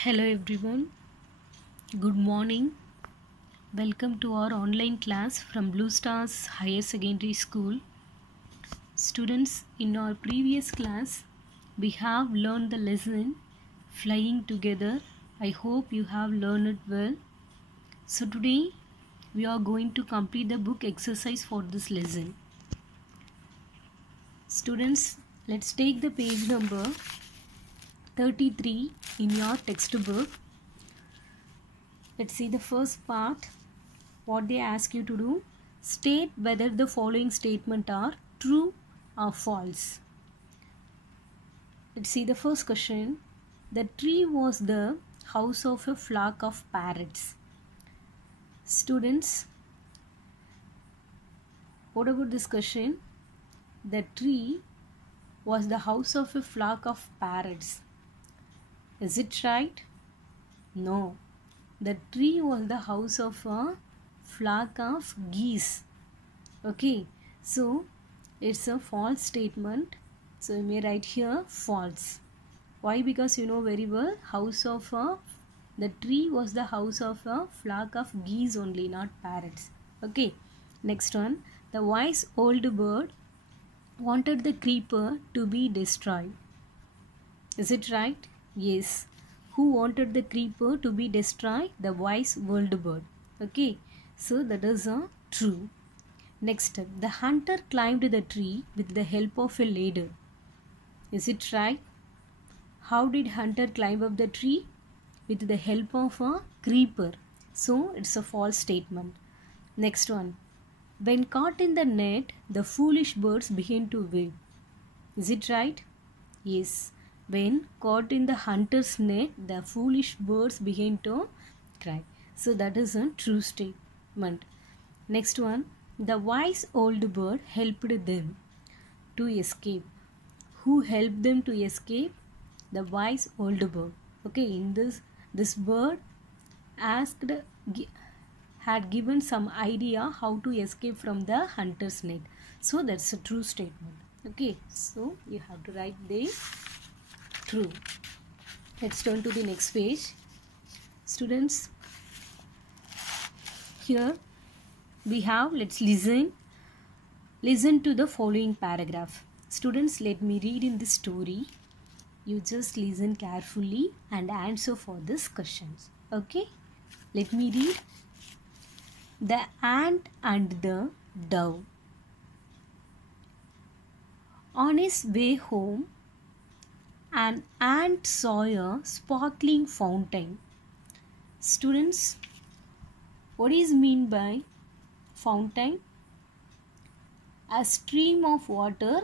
Hello everyone, good morning. Welcome to our online class from Blue Stars Higher Secondary School. Students, in our previous class, we have learned the lesson Flying Together. I hope you have learned it well. So today, we are going to complete the book exercise for this lesson. Students, let's take the page number 33 in your textbook. Let's see the first part. What they ask you to do: state whether the following statement are true or false. Let's see the first question. The tree was the house of a flock of parrots. Students, what about this question? The tree was the house of a flock of parrots. Is it right? No. The tree was the house of a flock of geese. Okay, so it's a false statement. So you may write here false. Why? Because you know very well, the tree was the house of a flock of geese only, not parrots. Okay, next one. The wise old bird wanted the creeper to be destroyed. Is it right? Yes. Who wanted the creeper to be destroyed? The wise old bird. Okay, so that is true. Next, the hunter climbed the tree with the help of a ladder. Is it right? How did hunter climb up the tree? With the help of a creeper. So it's a false statement. Next one. When caught in the net, the foolish birds began to weep. Is it right? Yes. When caught in the hunter's net, the foolish birds began to cry. So that is a true statement. Next one. The wise old bird helped them to escape. Who helped them to escape? The wise old bird. Okay, in this bird had given some idea how to escape from the hunter's net. So that's a true statement. Okay, so you have to write the true. Let's turn to the next page. Students, here we have, let's listen to the following paragraph. Students, let me read in this story. You just listen carefully and answer for these questions. Okay, let me read. The ant and the dove. On his way home, an ant saw a sparkling fountain. Students, what is meant by fountain? A stream of water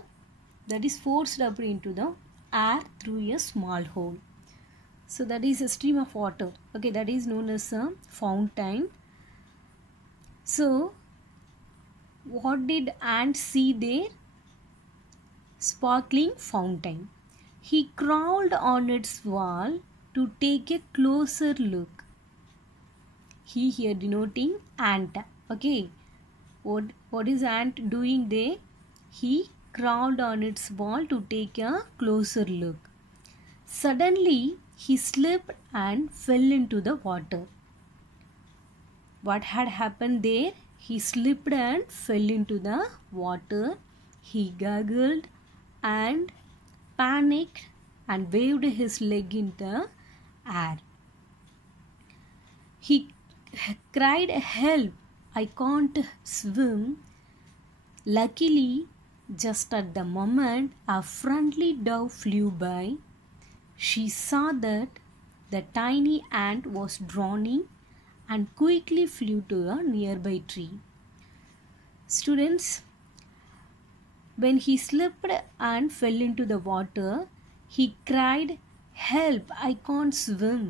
that is forced up into the air through a small hole. So that is a stream of water. Okay, that is known as a fountain. So what did ant see there? Sparkling fountain. He crawled on its wall to take a closer look. He here denoting ant. Okay. What is ant doing there? He crawled on its wall to take a closer look. Suddenly, he slipped and fell into the water. What had happened there? He slipped and fell into the water. He gurgled and panicked and waved his leg in the air. He cried, "Help! I can't swim." Luckily, just at the moment a friendly dove flew by, she saw that the tiny ant was drowning and quickly flew to a nearby tree. Students, when he slipped and fell into the water, he cried, "Help! I can't swim."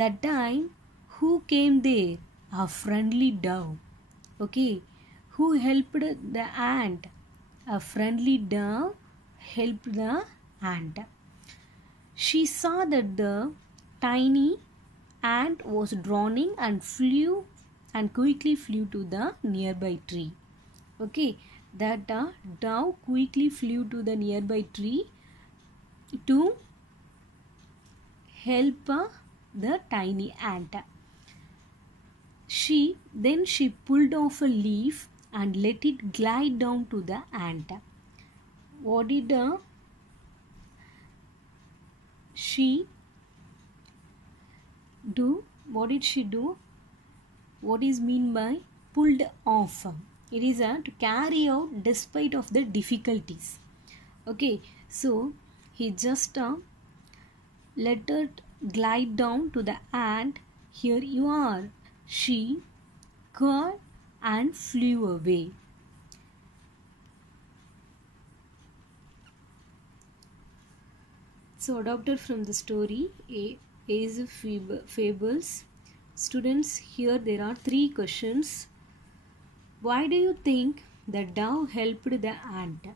That time, who came there? A friendly dove. Okay, who helped the ant? A friendly dove helped the ant. She saw that the tiny ant was drowning and quickly flew to the nearby tree. Okay, that dove quickly flew to the nearby tree to help the tiny ant. Then she pulled off a leaf and let it glide down to the ant. What did she do? What did she do? What is mean by pulled off? It is to carry out despite of the difficulties. Okay, so he just let it glide down to the ant. Here you are. She curled and flew away. So adopted from the story Age of Fables. Students, here there are 3 questions. Why do you think the dove helped the ant?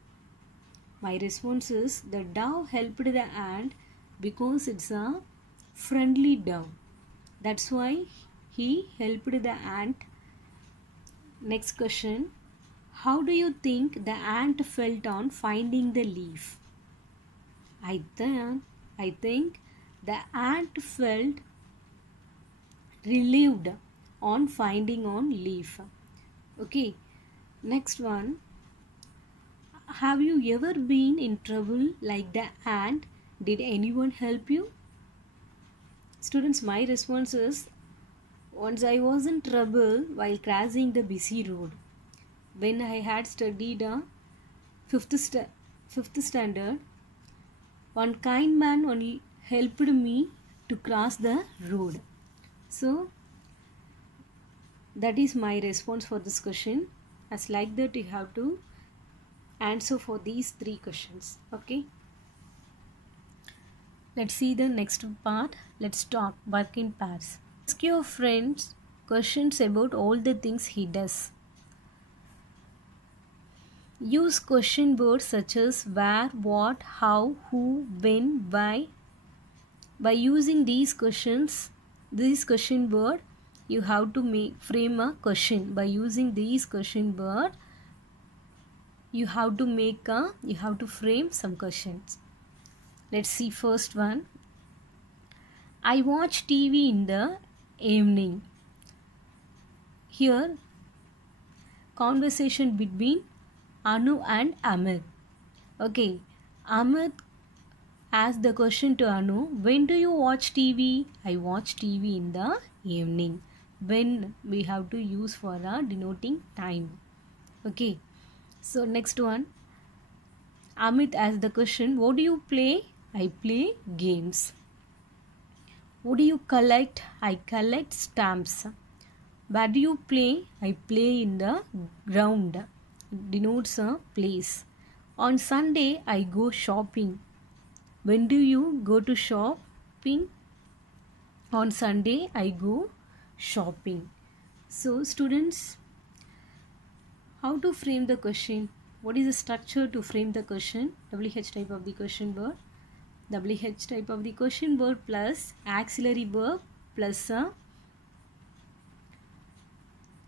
My response is the dove helped the ant because it's a friendly dove. That's why he helped the ant. Next question. How do you think the ant felt on finding the leaf? I think the ant felt relieved on finding on leaf. Okay, next one. Have you ever been in trouble like the ant? Did anyone help you? Students, my response is once I was in trouble while crossing the busy road. When I had studied 5th standard, one kind man only helped me to cross the road. So that is my response for this question. As like that you have to answer for these 3 questions. Okay. Let's see the next part. Let's talk work in pairs. Ask your friends questions about all the things he does. Use question words such as where, what, how, who, when, why. By using these questions, this question word, you have to frame a question. By using these question word, you have to frame some questions. Let's see first one. I watch TV in the evening. Here, conversation between Anu and Amit. Okay, Amit asked the question to Anu, when do you watch TV? I watch TV in the evening. When we have to use for denoting time. Okay, so next one. Amit asked the question, what do you play? I play games. What do you collect? I collect stamps. Where do you play? I play in the ground. Denotes a place. On Sunday, I go shopping. When do you go to shopping? On Sunday, I go shopping. So, students, how to frame the question? What is the structure to frame the question? WH type of the question word. WH type of the question word plus auxiliary verb plus a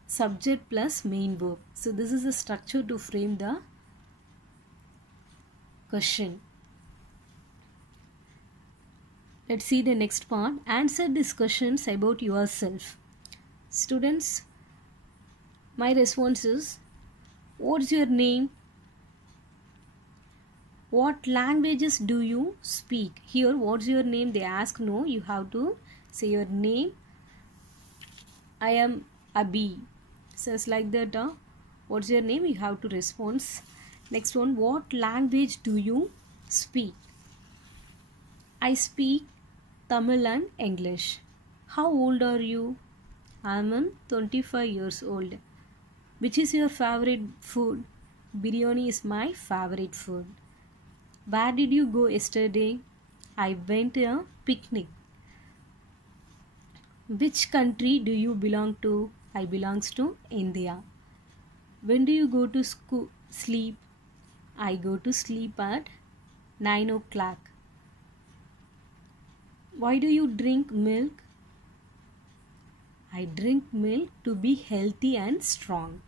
subject plus main verb. So this is the structure to frame the question. Let's see the next part. Answer these questions about yourself. Students, my response is, what's your name? What languages do you speak? Here, what's your name? They ask no. You have to say your name. I am Abhi. So it's like that. What's your name? You have to respond. Next one. What language do you speak? I speak Tamil and English. How old are you? I am 25 years old. Which is your favorite food? Biryani is my favorite food. Where did you go yesterday? I went to a picnic. Which country do you belong to? I belong to India. When do you go to sleep? I go to sleep at 9 o'clock. Why do you drink milk? I drink milk to be healthy and strong.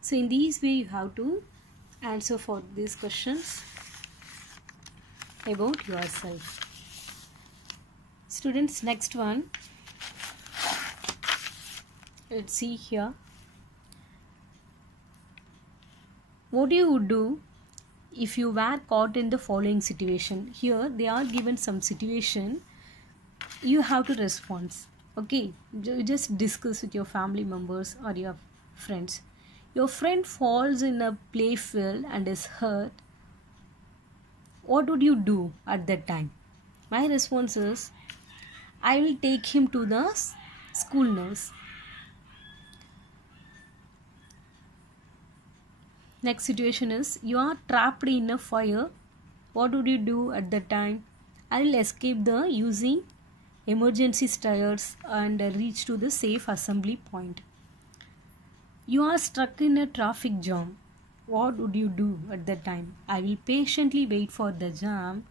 So in this way you have to answer for these questions about yourself. Students, next one, let's see here. What you would do if you were caught in the following situation? Here they are given some situation, you have to respond. Okay, just discuss with your family members or your friends. Your friend falls in a play field and is hurt. What would you do at that time? My response is, I will take him to the school nurse. Next situation is, you are trapped in a fire. What would you do at that time? I will escape the using emergency stairs and reach to the safe assembly point. You are stuck in a traffic jam. What would you do at that time? I will patiently wait for the jam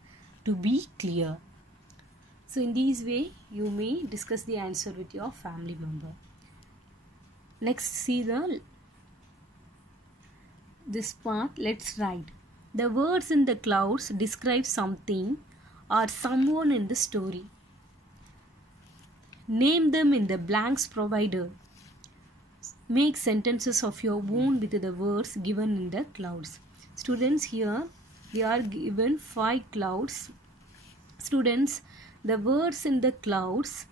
to be clear. So in this way, you may discuss the answer with your family member. Next, see this part. Let's write. The words in the clouds describe something or someone in the story. Name them in the blanks provided. Make sentences of your own with the words given in the clouds. Students, here they are given 5 clouds. Students, the words in the clouds,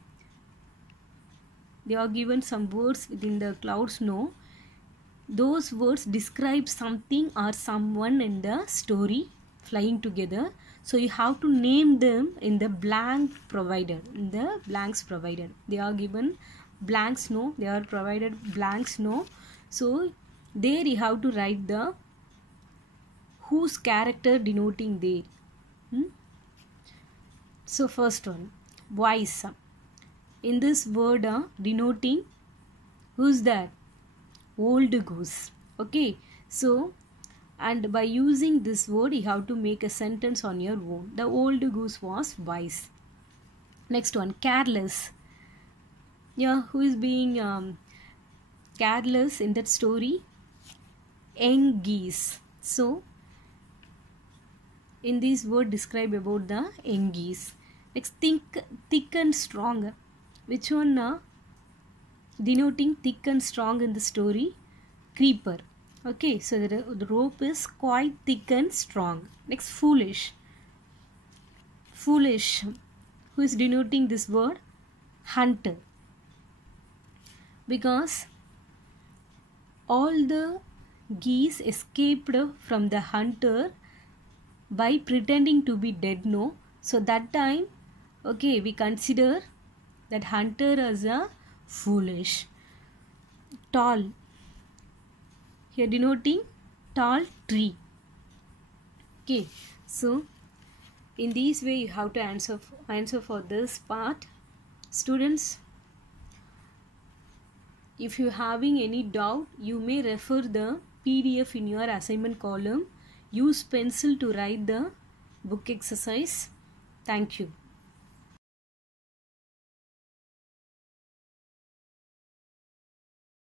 they are given some words within the clouds. No, those words describe something or someone in the story flying together. So you have to name them in the blank provided. In the blanks provided, they are given blanks. No, they are provided blanks. No, so there you have to write the whose character denoting there. So first one, voice. In this word denoting, who's that? Old goose. Okay, so and by using this word you have to make a sentence on your own. The old goose was wise. Next one, careless. Yeah, who is being careless in that story? Young geese. So in this word describe about the young geese. Next, thick and strong. Which one denoting thick and strong in the story? Creeper. Okay, so the rope is quite thick and strong. Next, foolish. Foolish. Who is denoting this word? Hunter. Because all the geese escaped from the hunter by pretending to be dead. No, so that time, okay, we consider that hunter as a foolish. Tall. Here denoting tall tree. Okay, so in this way you have to answer for this part. Students, if you having any doubt, you may refer the PDF in your assignment column. Use pencil to write the book exercise. Thank you.